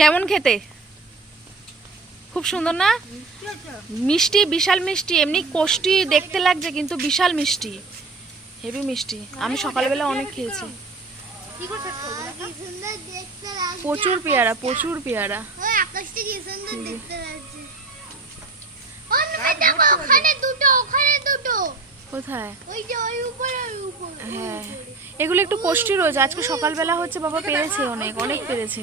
কেমন খেতে? খুব সুন্দর না? মিষ্টি, বিশাল মিষ্টি। এমনি কোষ্টি দেখতে লাগছে কিন্তু বিশাল মিষ্টি, হেভি মিষ্টি। আমি সকালবেলা অনেক খেয়েছি। প্রচুর পেয়ারা, প্রচুর পেয়ারা। কোথায়? হ্যাঁ, এগুলো একটু কোষ্টি রয়েছে। আজকে সকালবেলা হচ্ছে বাবা পেরেছে, অনেক অনেক পেরেছে।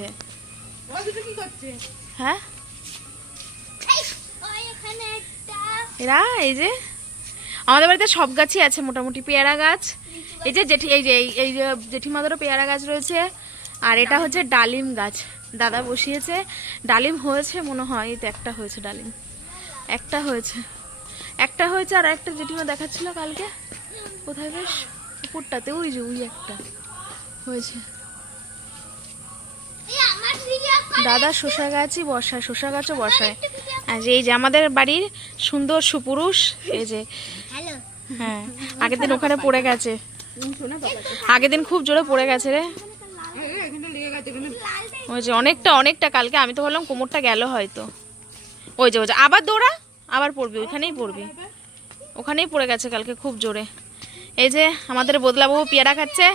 হ্যাঁ, এরা এই যে আমাদের বাড়িতে সব গাছই আছে মোটামুটি। পেয়ারা গাছ, এই যে এই যে জেঠিমাদেরও পেয়ারা গাছ রয়েছে। আর এটা হচ্ছে ডালিম গাছ, দাদা বসিয়েছে। ডালিম হয়েছে মনে হয়, এই তো একটা হয়েছে ডালিম, একটা হয়েছে আর একটা জেঠিমা দেখাচ্ছিল কালকে কোথায় বেশ উপরটাতে, ওই যে ওই একটা হয়েছে। দাদা শসা গাছই বসায়, শসা গাছও বসায়। আর এই যে আমাদের বাড়ির সুন্দর সুপুরুষ, এই যে হ্যাঁ, আগের দিন ওখানে পড়ে গেছে, আগের দিন খুব জোরে পড়ে গেছে রে। ওই যে অনেকটা কালকে আমি তো ভাবলাম কোমরটা গেল হয়তো। ওই যে আবার দৌড়া, আবার পড়বি, ওইখানেই পড়বি, ওখানেই পড়ে গেছে কালকে খুব জোরে। এই যে আমাদের বদলাবাবু পেয়ারা খাচ্ছে।